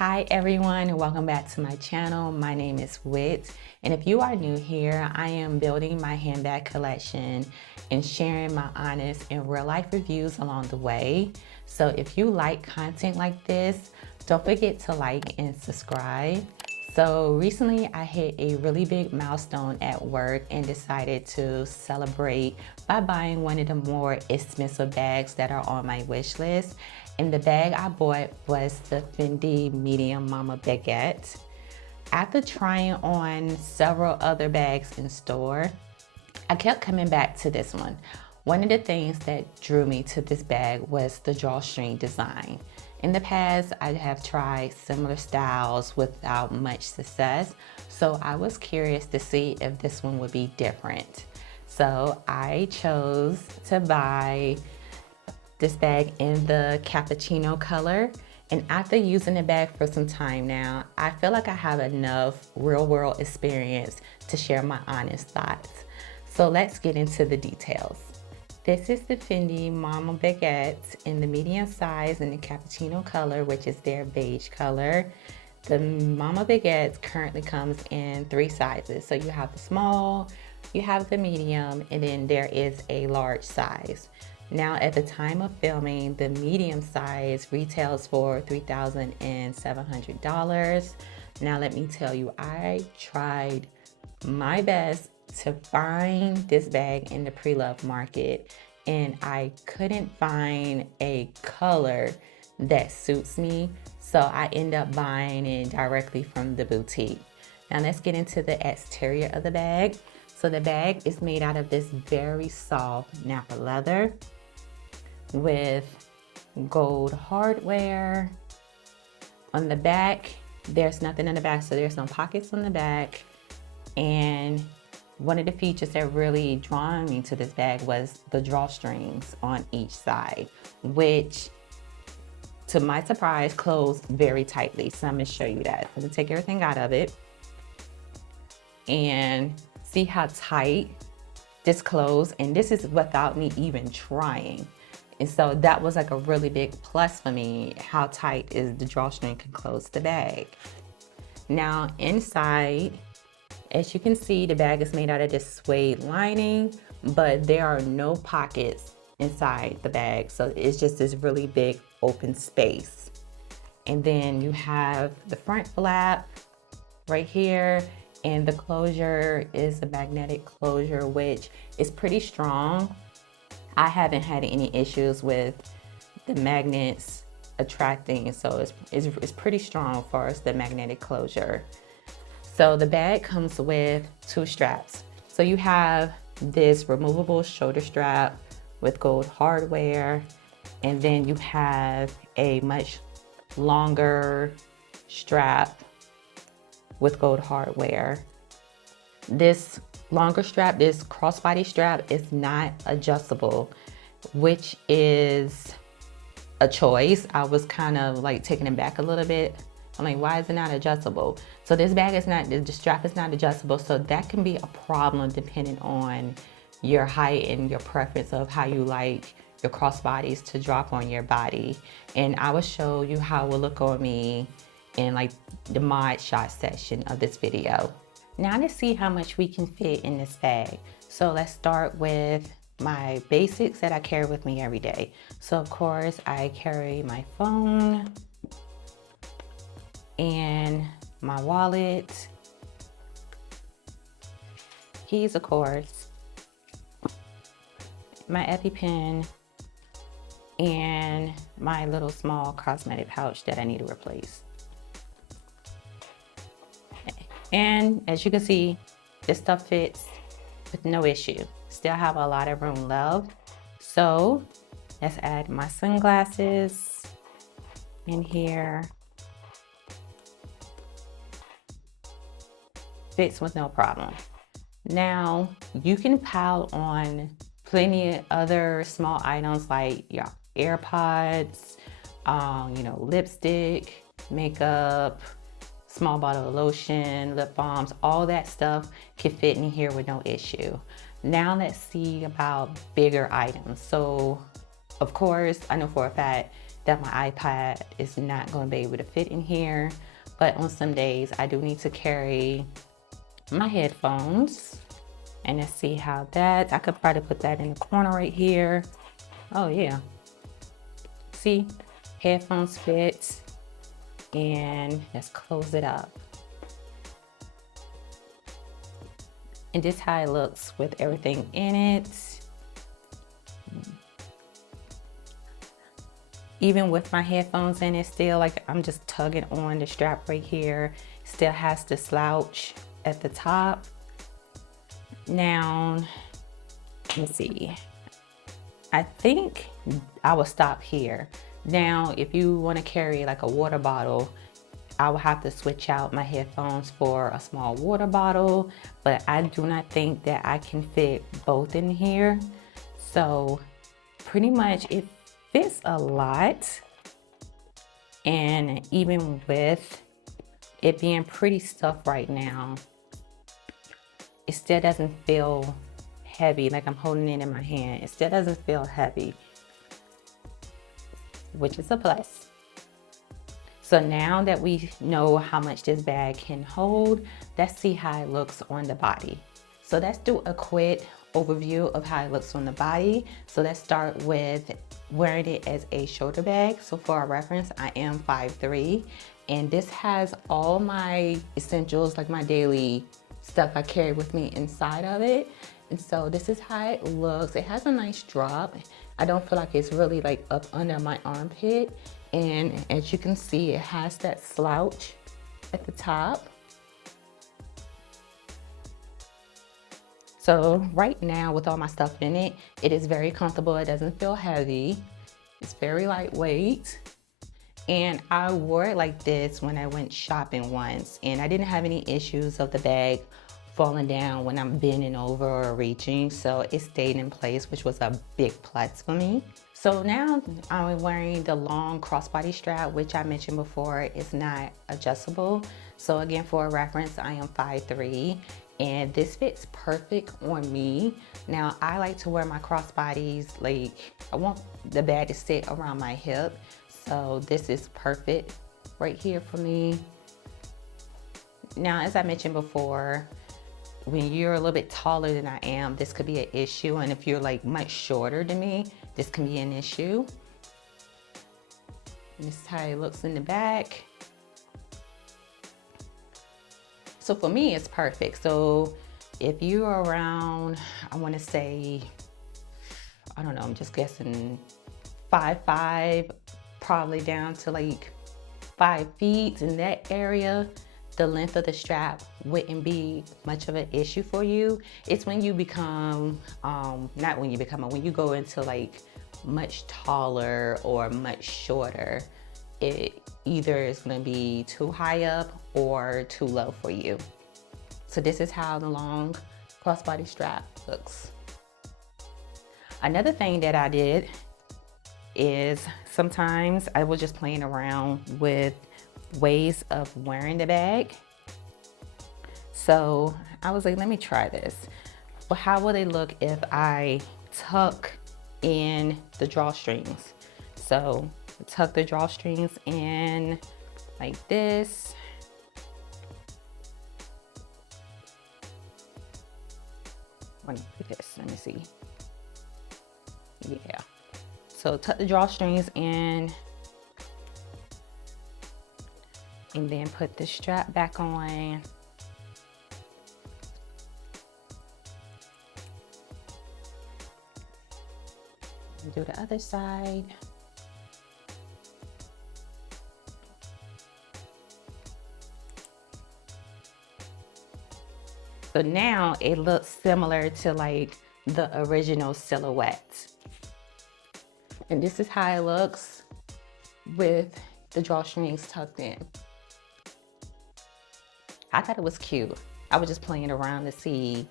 Hi everyone, and welcome back to my channel. My name is Wit, and if you are new here, I am building my handbag collection and sharing my honest and real life reviews along the way. So if you like content like this, don't forget to like and subscribe. So recently I hit a really big milestone at work and decided to celebrate by buying one of the more expensive bags that are on my wish list. And the bag I bought was the Fendi Medium Mamma Baguette. After trying on several other bags in store, I kept coming back to this one. One of the things that drew me to this bag was the drawstring design. In the past, I have tried similar styles without much success, so I was curious to see if this one would be different. So I chose to buy this bag in the Cappuccino color. And after using the bag for some time now, I feel like I have enough real world experience to share my honest thoughts. So let's get into the details. This is the Fendi Mamma Baguette in the medium size in the Cappuccino color, which is their beige color. The Mamma Baguette currently comes in 3 sizes. So you have the small, you have the medium, and then there is a large size. Now, at the time of filming, the medium size retails for $3,700. Now, let me tell you, I tried my best to find this bag in the pre-loved market, and I couldn't find a color that suits me. So I end up buying it directly from the boutique. Now, let's get into the exterior of the bag. So the bag is made out of this very soft Nappa leather with gold hardware. On the back, there's nothing in the back, so there's no pockets on the back. And one of the features that really drawn me to this bag was the drawstrings on each side, which, to my surprise, closed very tightly. So I'm gonna show you that. I'm gonna take everything out of it and see how tight this closed. And this is without me even trying. And so that was like a really big plus for me, how tight is the drawstring can close the bag. Now inside, as you can see, the bag is made out of this suede lining, but there are no pockets inside the bag. So it's just this really big open space. And then you have the front flap right here, and the closure is a magnetic closure, which is pretty strong. I haven't had any issues with the magnets attracting, so it's pretty strong for us, the magnetic closure. So the bag comes with 2 straps. So you have this removable shoulder strap with gold hardware, and then you have a much longer strap with gold hardware. This longer strap, this crossbody strap, is not adjustable, which is a choice. I was kind of like taken aback a little bit. I'm like, why is it not adjustable? So this bag is not, the strap is not adjustable. So that can be a problem depending on your height and your preference of how you like your crossbodies to drop on your body. And I will show you how it will look on me in like the mod shot section of this video. Now to see how much we can fit in this bag. So let's start with my basics that I carry with me every day. So of course I carry my phone and my wallet, keys of course, my EpiPen, and my little small cosmetic pouch that I need to replace. And as you can see, this stuff fits with no issue. Still have a lot of room left. So let's add my sunglasses in here. Fits with no problem. Now you can pile on plenty of other small items like your AirPods, lipstick, makeup, small bottle of lotion, lip balms, all that stuff can fit in here with no issue. Now let's see about bigger items. So of course, I know for a fact that my iPad is not going to be able to fit in here. But on some days I do need to carry my headphones. And let's see how that, I could probably put that in the corner right here. Oh yeah. See, headphones fit. And let's close it up. And this is how it looks with everything in it. Even with my headphones in it, still like I'm just tugging on the strap right here. Still has the slouch at the top. Now, let me see. I think I will stop here. Now, if you want to carry like a water bottle, I will have to switch out my headphones for a small water bottle, but I do not think that I can fit both in here. So pretty much it fits a lot. And even with it being pretty stuffed right now, it still doesn't feel heavy, like I'm holding it in my hand. It still doesn't feel heavy, which is a plus. So now that we know how much this bag can hold, let's see how it looks on the body. So let's do a quick overview of how it looks on the body. So let's start with wearing it as a shoulder bag. So for our reference, I am 5'3", and this has all my essentials, like my daily stuff I carry with me inside of it. And so this is how it looks. It has a nice drop. I don't feel like it's really like up under my armpit. And as you can see, it has that slouch at the top. So right now with all my stuff in it, it is very comfortable. It doesn't feel heavy. It's very lightweight. And I wore it like this when I went shopping once, and I didn't have any issues of the bag falling down when I'm bending over or reaching. So it stayed in place, which was a big plus for me. So now I'm wearing the long crossbody strap, which I mentioned before is not adjustable. So again, for a reference, I am 5'3", and this fits perfect on me. Now I like to wear my crossbodies, like I want the bag to sit around my hip. So this is perfect right here for me. Now, as I mentioned before, when you're a little bit taller than I am, this could be an issue. And if you're like much shorter than me, this can be an issue. And this is how it looks in the back. So for me, it's perfect. So if you're around, I want to say, I don't know, I'm just guessing 5'5", probably down to like 5 feet in that area, the length of the strap wouldn't be much of an issue for you. It's when you become, when you go into like much taller or much shorter, it either is going to be too high up or too low for you. So this is how the long crossbody strap looks. Another thing that I did is sometimes I was just playing around with ways of wearing the bag. So I was like, let me try this. But how will they look if I tuck in the drawstrings? So tuck the drawstrings in like this. Let me see. Yeah. So tuck the drawstrings in and then put the strap back on. And do the other side. So now it looks similar to like the original silhouette. And this is how it looks with the drawstrings tucked in. I thought it was cute. I was just playing around to see,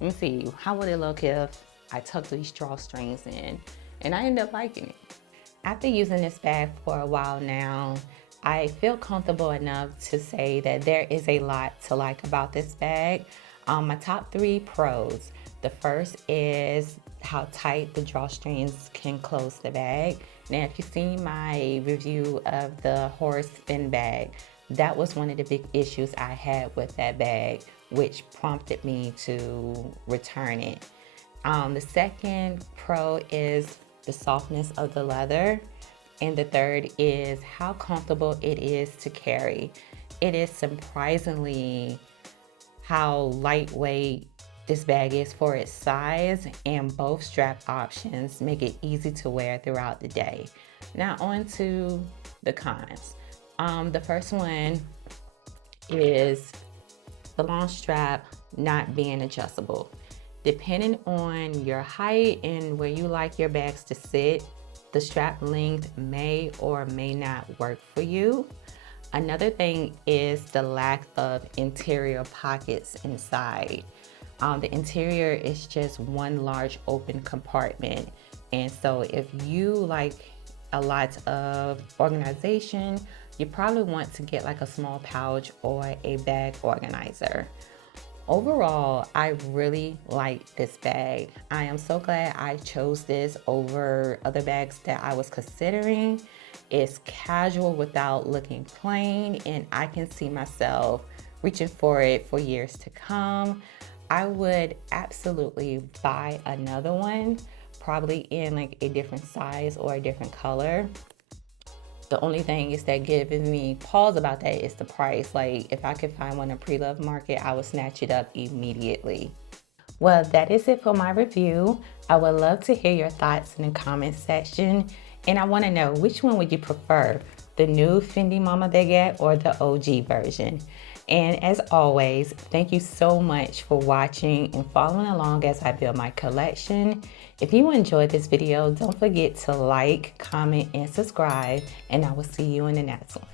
let me see, how would it look if I tucked these drawstrings in? And I ended up liking it. After using this bag for a while now, I feel comfortable enough to say that there is a lot to like about this bag. My top 3 pros. The first is how tight the drawstrings can close the bag. Now, if you've seen my review of the horse fin bag, that was one of the big issues I had with that bag, which prompted me to return it. The second pro is the softness of the leather. And the third is how comfortable it is to carry. It is surprisingly how lightweight this bag is for its size, and both strap options make it easy to wear throughout the day. Now on to the cons. The first one is the long strap not being adjustable. Depending on your height and where you like your bags to sit, the strap length may or may not work for you. Another thing is the lack of interior pockets inside. The interior is just one large open compartment. And so if you like a lot of organization, you probably want to get like a small pouch or a bag organizer. Overall, I really like this bag. I am so glad I chose this over other bags that I was considering. It's casual without looking plain, and I can see myself reaching for it for years to come. I would absolutely buy another one, probably in like a different size or a different color. The only thing is that giving me pause about that is the price. Like if I could find one in pre-loved market, I would snatch it up immediately. Well, that is it for my review. I would love to hear your thoughts in the comment section. And I want to know, which one would you prefer? The new Fendi Mamma Baguette or the OG version? And as always, thank you so much for watching and following along as I build my collection. If you enjoyed this video, don't forget to like, comment, and subscribe, and I will see you in the next one.